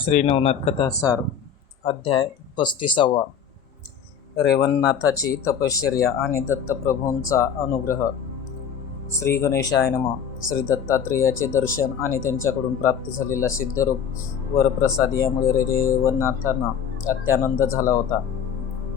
श्री नवनाथ कथासार अध्याय पस्तीसावा. रेवणनाथाची तपश्चर्या आणि दत्तप्रभूंचा अनुग्रह. श्री गणेशाय नम. श्री दत्तात्रेयाचे दर्शन आणि त्यांच्याकडून प्राप्त झालेला सिद्धरूप वरप्रसाद यामुळे रे रेवणनाथांना अत्यानंद झाला होता.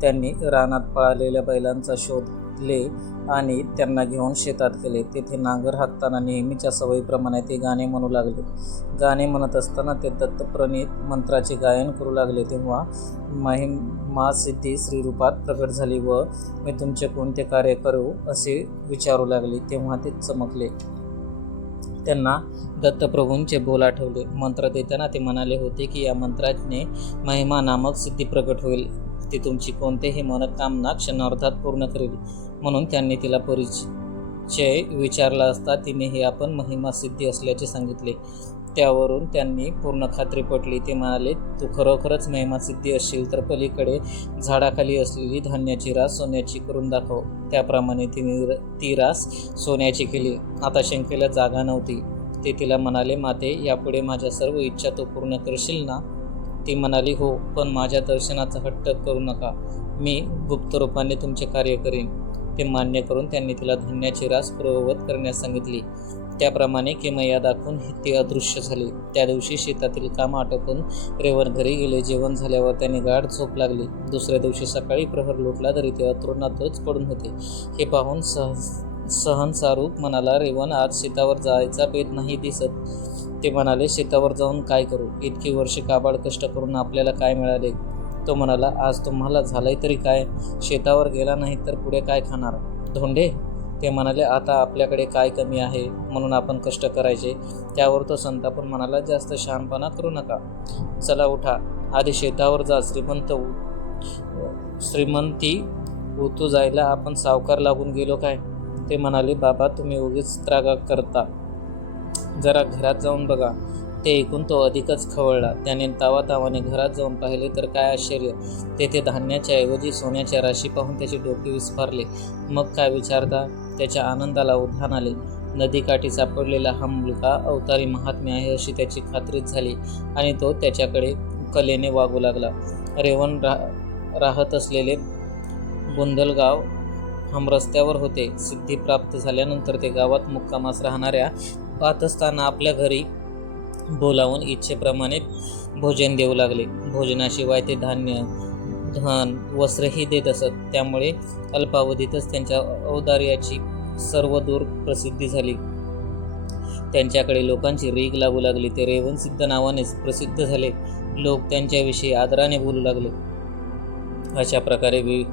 त्यांनी रानात पळालेल्या बैलांचा शोधले आणि त्यांना घेऊन शेतात गेले. तेथे नांगर हाकताना नेहमीच्या सवयीप्रमाणे ते गाणे म्हणू लागले. गाणे म्हणत असताना ते दत्तप्रणित मंत्राचे गायन करू लागले. तेव्हा महिमा सिद्धी श्रीरूपात प्रकट झाली व मी तुमचे कोणते कार्य करू? असे विचारू लागले. तेव्हा ते चमकले. त्यांना दत्तप्रभूंचे बोल आठवले. मंत्र देताना ते म्हणाले होते की या मंत्राने महिमा नामक सिद्धी प्रकट होईल. ती तुमची कोणतेही मनोकामना क्षणार्धात पूर्ण करेल. म्हणून त्यांनी तिला परिचय विचारला असता तिने हे आपण महिमा सिद्धी असल्याचे सांगितले. त्यावरून त्यांनी पूर्ण खात्री पटली. ते म्हणाले तू खरोखरच महिमा सिद्धी असशील तर पलीकडे झाडाखाली असलेली धान्याची रास सोन्याची करून दाखव त्याप्रमाणे तिने ती रास सोन्याची केली. आता शंकेला जागा नव्हती. ते तिला म्हणाले माते यापुढे माझ्या सर्व इच्छा तू पूर्ण करशील ना? ती म्हणाली हो पण माझ्या दर्शनाचा हट्ट करू नका. मी गुप्त रूपाने तुमचे कार्य करेन. ते मान्य करून त्यांनी तिला धान्याची रास पूर्ववत करण्यास सांगितली. त्याप्रमाणे किमया दाखवून ती अदृश्य झाली. त्या दिवशी शेतातील काम आटोपून रेवण घरी गेले. जेवण झाल्यावर त्यांनी गाढ झोप लागली. दुसऱ्या दिवशी सकाळी प्रहर लोटला तरी ते अतृणातच पडून होते. हे पाहून सह सहन सारूप म्हणाला रेवण आज शेतावर जायचा बेत नाही दिसत. ते म्हणाले शेतावर जाऊन काय करू? इतकी वर्षे काबाड कष्ट करून आपल्याला काय मिळाले? तो म्हणाला आज तुम्हाला झालंय तरी काय? शेतावर गेला नाही तर पुढे काय खाणार? धोंडे ते म्हणाले आता आपल्याकडे काय कमी आहे म्हणून आपण कष्ट करायचे? त्यावर तो संतापून म्हणाला जास्त शहाणपणा करू नका. चला उठा. आधी शेतावर जा. श्रीमंत श्रीमंती उतू जायला आपण सावकार लागून गेलो काय? ते म्हणाले बाबा तुम्ही उगीच त्रागा करता. जरा घरात जाऊन बघा. ते ऐकून तो अधिकच खवळला. त्याने तावातावाने घरात जाऊन पाहिले तर काय आश्चर्य. तेथे धान्याच्या ऐवजी सोन्याच्या राशी पाहून त्याचे डोके विस्फारले. मग काय विचारता? त्याच्या आनंदाला उधाण आले. नदीकाठी सापडलेला हा मुलगा अवतारी महात्म्य आहे अशी त्याची खात्रीच झाली आणि तो त्याच्याकडे कलेने वागू लागला. रेवण रा राहत असलेले बुंदलगाव हम रस्त्यावर होते. सिद्धी प्राप्त झाल्यानंतर ते गावात मुक्कामास राहणाऱ्या पाहत असताना आपल्या घरी बोलावून इच्छेप्रमाणे भोजन देऊ लागले. भोजनाशिवाय ते धान्य धन वस्त्रही देत असत. त्यामुळे अल्पावधीतच त्यांच्या औदार्याची सर्व दूर प्रसिद्धी झाली. त्यांच्याकडे लोकांची रीग लागू लागली. ते रेवणसिद्ध नावानेच प्रसिद्ध झाले. लोक त्यांच्याविषयी आदराने बोलू लागले. अशा प्रकारे वि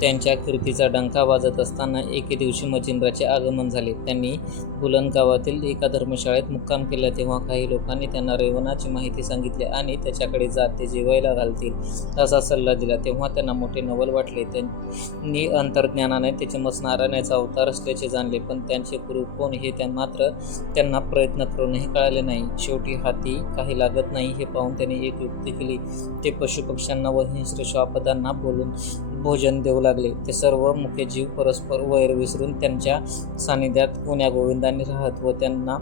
त्यांच्या कीर्तीचा डंका वाजत असताना एके दिवशी मचिंद्राचे आगमन झाले. त्यांनी बुलंद गावातील एका धर्मशाळेत मुक्काम केला तेव्हा काही लोकांनी त्यांना रेवणाची माहिती सांगितली आणि त्याच्याकडे जात ते जेवायला घालतील असा सल्ला दिला. तेव्हा त्यांना मोठे नवल वाटले. त्यांनी अंतर्ज्ञानाने त्याचे मसनारायणाचा अवतार असल्याचे जाणले पण त्यांचे गुरु कोण हे त्या मात्र त्यांना प्रयत्न करूनही कळाले नाही. शेवटी हाती काही लागत नाही हे पाहून त्यांनी एक युक्ती केली. ते पशुपक्ष्यांना व हिंस्र श्वापदांना बोलून भोजन देऊ लागले. ते सर्व मुख्य जीव परस्पर वैर विसरून त्यांच्या सानिध्यात पुण्या गोविंदांनी राहत व त्यांना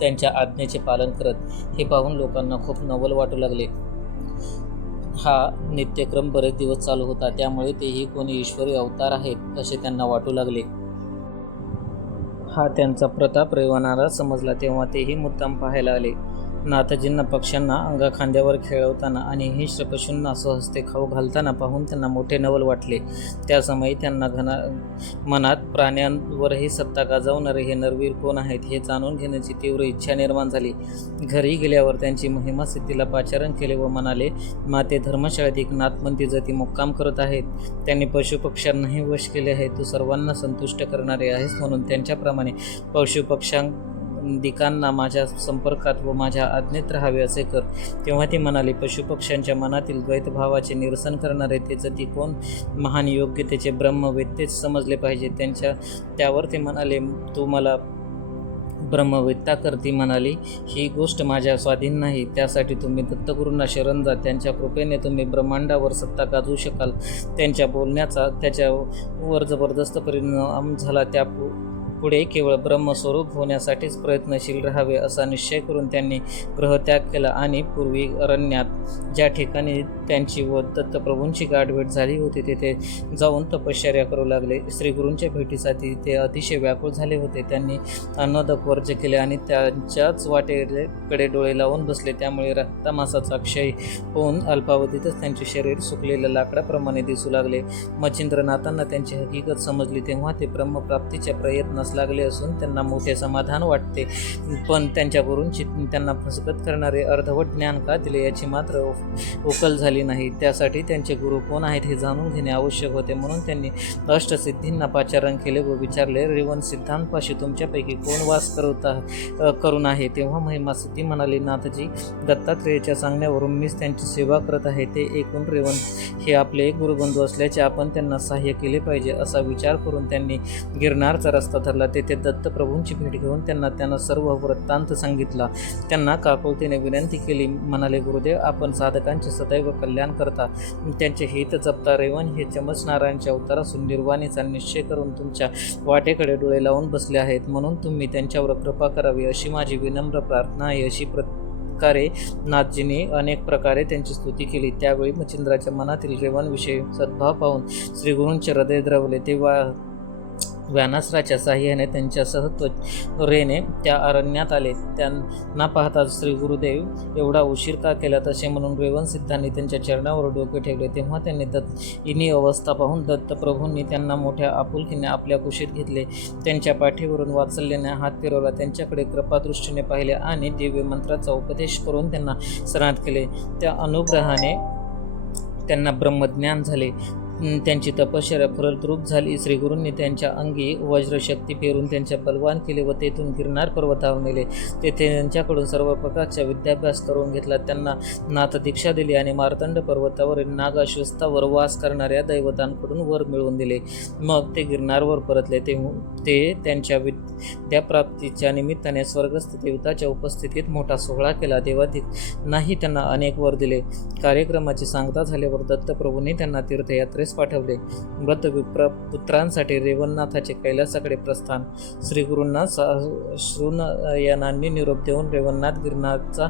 त्यांच्या आज्ञेचे पालन करत हे पाहून लोकांना खूप नवल वाटू लागले. हा नित्यक्रम बरेच दिवस चालू होता. त्यामुळे तेही कोणी ईश्वरी अवतार आहेत असे त्यांना वाटू लागले. हा त्यांचा प्रताप रेवणारा समजला तेव्हा तेही मुद्दाम पाहायला आले. नाताजींना पक्ष्यांना अंगा खांद्यावर खेळवताना आणि हिंस्र पशूंना स्वहस्ते खाऊ घालताना पाहून त्यांना मोठे नवल वाटले. त्या समयी त्यांना घना मनात प्राण्यांवरही सत्ता गाजवणारे हे नरवीर कोण आहेत हे जाणून घेण्याची तीव्र इच्छा निर्माण झाली. घरी गेल्यावर त्यांची महिमा सिद्धीला पाचारण केले व म्हणाले माते धर्मशाळेत एक नाथमंती जती मुक्काम करत आहेत. त्यांनी पशुपक्ष्यांनाही वश केले आहे. तू सर्वांना संतुष्ट करणारे आहेस म्हणून त्यांच्याप्रमाणे पशुपक्ष्यां दिकांना माझ्या संपर्कात व माझ्या आज्ञेत राहावे असे कर. तेव्हा ती म्हणाली पशुपक्ष्यांच्या मनातील द्वैतभावाचे निरसन करणारे ते ती कोण? महान योग्य त्याचे ब्रह्मवेद तेच समजले पाहिजे. त्यांच्या त्यावर ते म्हणाले तू मला ब्रह्मवेत्ता करती म्हणाली ही गोष्ट माझ्या स्वाधीन नाही. त्यासाठी तुम्ही दत्तगुरूंना शरण जा. त्यांच्या कृपेने तुम्ही ब्रह्मांडावर सत्ता गाजवू शकाल. त्यांच्या बोलण्याचा त्याच्यावर जबरदस्त परिणाम झाला. त्या पुढे केवळ ब्रह्मस्वरूप होण्यासाठीच प्रयत्नशील राहावे असा निश्चय करून त्यांनी ग्रहत्याग केला आणि पूर्वी अरण्यात ज्या ठिकाणी त्यांची व दत्तप्रभूंची गाठभेट झाली होती तेथे जाऊन तपश्चर्या करू लागले. श्रीगुरूंच्या भेटीसाठी ते अतिशय व्याकुळ झाले होते. त्यांनी अन्नदप वर्ज केले आणि त्यांच्याच वाटेकडे डोळे लावून बसले. त्यामुळे रक्तमासाचा क्षय होऊन अल्पावधीतच त्यांचे शरीर सुकलेल्या लाकडाप्रमाणे दिसू लागले. मच्छिंद्रनाथांना त्यांची हकीकत समजली तेव्हा ते ब्रह्मप्राप्तीच्या प्रयत्नास लागले असून त्यांना मोठे समाधान वाटते. पण त्यांच्यावरून चित त्यांना फसकत करणारे अर्धवट ज्ञान का दिले याची मात्र उकल झाली नाही. त्यासाठी त्यांचे गुरु कोण आहेत हे जाणून घेणे आवश्यक होते. म्हणून त्यांनी अष्टसिद्धींना पाचारण केले व विचारले रेवन सिद्धांतपाशी तुमच्यापैकी कोण वास करता करून आहे? तेव्हा महिमा सिद्धी म्हणाली नाथजी दत्तात्रेयाच्या सांगण्यावरून मीच त्यांची सेवा करत आहे. ते एकूण रेवन हे आपले गुरुबंधू असल्याचे आपण त्यांना सहाय्य केले पाहिजे असा विचार करून त्यांनी गिरणारचा रस्ता धरला. तेथे दत्तप्रभूंची भेट घेऊन त्यांना त्यांना सर्व वृत्तांत सांगितला. त्यांना काकुळतीने विनंती केली म्हणाले गुरुदेव आपण साधकांचे सदैव कल्याण करता. त्यांचे हित जपता रेवन हे चमत्नारायणच्या अवतारासून निर्वाणीचा निश्चय करून तुमच्या वाटेकडे डोळे लावून बसले आहेत. म्हणून तुम्ही त्यांच्यावर कृपा करावी अशी माझी विनम्र प्रार्थना आहे. अशी प्रकारे नाथजीने अनेक प्रकारे त्यांची स्तुती केली. त्यावेळी मच्छिंद्राच्या मनातील रेवणविषयी सद्भाव पाहून श्रीगुरूंचे हृदय द्रवले. तेव्हा व्यानासराच्या साह्याने त्यांच्यासह त्वरेने त्या अरण्यात आले. त्यांना पाहता श्री गुरुदेव एवढा उशीर का केला तसे म्हणून रेवन सिद्धांनी त्यांच्या चरणावर डोके ठेवले. तेव्हा त्यांनी दत्त इनी अवस्था पाहून दत्तप्रभूंनी त्यांना मोठ्या आपुलकीने आपल्या कुशीत घेतले. त्यांच्या पाठीवरून वाचल्याने हात फिरवला. त्यांच्याकडे कृपादृष्टीने पाहिले आणि दिव्य मंत्राचा उपदेश करून त्यांना स्नात केले. त्या अनुग्रहाने त्यांना ब्रह्मज्ञान झाले. त्यांची तपश्चर्या फलद्रूप झाली. श्रीगुरूंनी त्यांच्या अंगी वज्रशक्ती पेरून त्यांच्या बलवान केले व तेथून गिरनार पर्वतावर नेले. तेथे त्यांच्याकडून सर्व प्रकारचा विद्याभ्यास करून घेतला. त्यांना नाथ दीक्षा दिली आणि मार्तंड पर्वतावर नागाश्वस्तावर वास करणाऱ्या दैवतांकडून वर मिळवून दिले. मग ते गिरनारवर परतले. ते ते त्यांच्या विद्याप्राप्तीच्या निमित्ताने स्वर्गस्थ देवताच्या उपस्थितीत मोठा सोहळा केला. देवाधिक नाही त्यांना अनेक वर दिले. कार्यक्रमाची सांगता झाल्यावर दत्तप्रभूंनी त्यांना तीर्थयात्रेस पाठवले. मृत विप्र पुत्रांसाठी रेवणनाथाचे कैलासाकडे प्रस्थान. श्रीगुरूंना श्रुनयनांनी निरोप देऊन रेवणनाथ गिरनारचा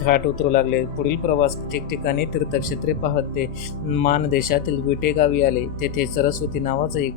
घाट उतरू लागले. पुढील प्रवास ठिकठिकाणी तीर्थक्षेत्रे पाहत. ते मान देशातील आले. तेथे सरस्वती नावाचा एक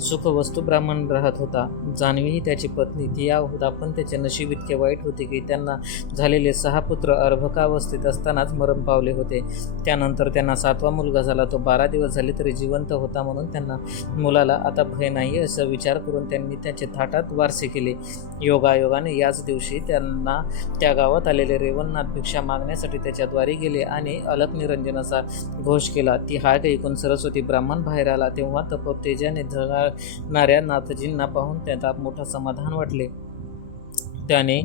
सुखवस्तू ब्राह्मण राहत होता. जान्हवी ही त्याची पत्नी तिया होता. पण त्याचे नशीब इतके वाईट होते की त्यांना झालेले सहा पुत्र अर्भकावस्थेत असतानाच मरण पावले होते. त्यानंतर त्यांना सातवा मुलगा झाला. तो बारा दिवस झाले तरी जिवंत होता म्हणून त्यांना मुलाला आता भय नाही असा विचार करून त्यांनी त्याचे थाटात वारसे केले. योगायोगाने याच दिवशी त्यांना त्या गावात आलेले रेवणनाथ भिक्षा मागण्यासाठी त्याच्याद्वारे गेले आणि अलक निरंजनाचा घोष केला. ती हाक ऐकून सरस्वती ब्राह्मण बाहेर आला तेव्हा तपोतेजाने झळणाऱ्या नाथजींना पाहून त्याला मोठा समाधान वाटले. त्याने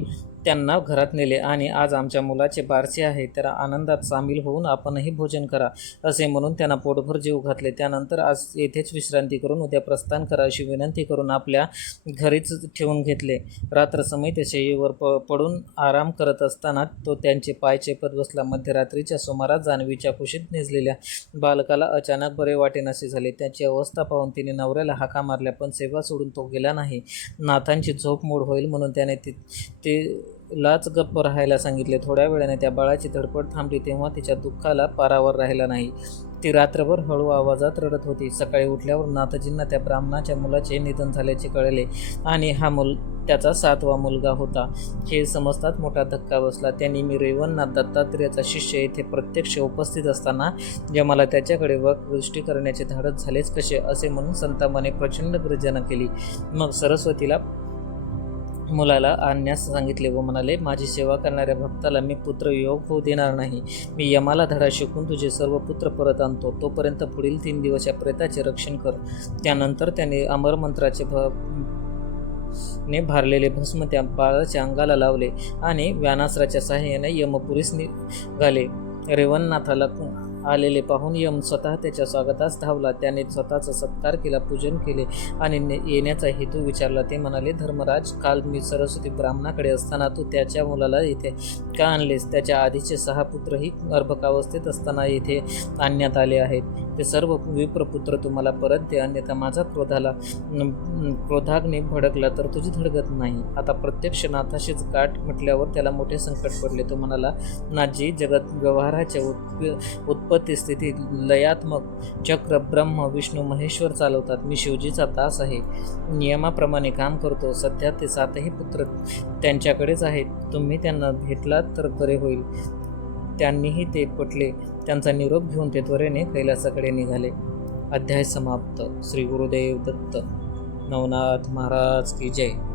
त्यांना घरात नेले आणि आज आमच्या मुलाचे बारसे आहे तर आनंदात सामील होऊन आपणही भोजन करा असे म्हणून त्यांना पोटभर जीव घातले. त्यानंतर आज येथेच विश्रांती करून उद्या प्रस्थान करा अशी विनंती करून आपल्या घरीच ठेवून घेतले. रात्रसमयी ते शय्येवर प पडून आराम करत असताना तो त्यांचे पाय चेपत बसला. मध्यरात्रीच्या सुमारास जान्हवीच्या कुशीत निजलेल्या बालकाला अचानक बरे वाटेनासे झाले. त्याची अवस्था पाहून तिने नवऱ्याला हाका मारल्या पण सेवा सोडून तो गेला नाही. नाथांची झोप मोड होईल म्हणून त्याने ते लाच गप्प राहायला सांगितले. थोड्या वेळाने त्या बाळाची धडपड थांबली तेव्हा तिच्या दुःखाला पारावर राहिला नाही. ती रात्रभर हळू आवाजात रडत होती. सकाळी उठल्यावर नाथजींना त्या ब्राह्मणाच्या मुलाचे निधन झाल्याचे कळले आणि हा मुल त्याचा सातवा मुलगा होता. हे समजताच मोठा धक्का बसला. त्यांनी मी रेवणनाथ दत्तात्रेयाचा शिष्य येथे प्रत्यक्ष उपस्थित असताना जमाला त्याच्याकडे वक्दृष्टी करण्याचे धाडस झालेच कसे? असे म्हणून संतामाने प्रचंड गर्जना केली. मग सरस्वतीला मुलाला आणण्यास सांगितले व म्हणाले माझी सेवा करणाऱ्या भक्ताला मी पुत्र योग होऊ देणार नाही. मी यमाला धडा शिकून तुझे सर्व पुत्र परत आणतो. तोपर्यंत पुढील तीन दिवस या प्रेताचे रक्षण कर. त्यानंतर त्याने अमर मंत्राचे भ ने भारलेले भस्म त्या बाळाच्या अंगाला लावले आणि व्यानासराच्या सहाय्याने यमपुरीस निघाले. रेवणनाथाला आलेले पाहून यम स्वतः त्याच्या स्वागतास धावला. त्याने स्वतःचा सत्कार केला पूजन केले आणि ने- येण्याचा हेतू विचारला. ते म्हणाले धर्मराज काल मी सरस्वती ब्राह्मणाकडे असताना तू त्याच्या मुलाला इथे का आणलेस? त्याच्या आधीचे सहा पुत्रही गर्भकावस्थेत असताना येथे आणण्यात आले आहेत. ते सर्व विप्रपुत्र तुम्हाला परत दे अन्यथा माझा क्रोधाला क्रोधाग्ने भडकला तर तुझी धडगत नाही. आता प्रत्यक्ष नाथाशीच गाठ म्हटल्यावर त्याला मोठे संकट पडले. तो म्हणाला नाजी जगत व्यवहाराच्या उत्प उत्पत्ती स्थिती लयात्मक चक्र ब्रह्म विष्णू महेश्वर चालवतात. मी शिवजीचा दास आहे. नियमाप्रमाणे काम करतो. सध्या ते सातही पुत्र त्यांच्याकडेच आहेत. तुम्ही त्यांना भेटलात तर बरे होईल. त्यांनीही ते पटले. त्यांचा निरोप घेऊन ते त्वरेने कैलासाकडे निघाले. अध्याय समाप्त. श्री गुरुदेव दत्त. नवनाथ महाराज की जय.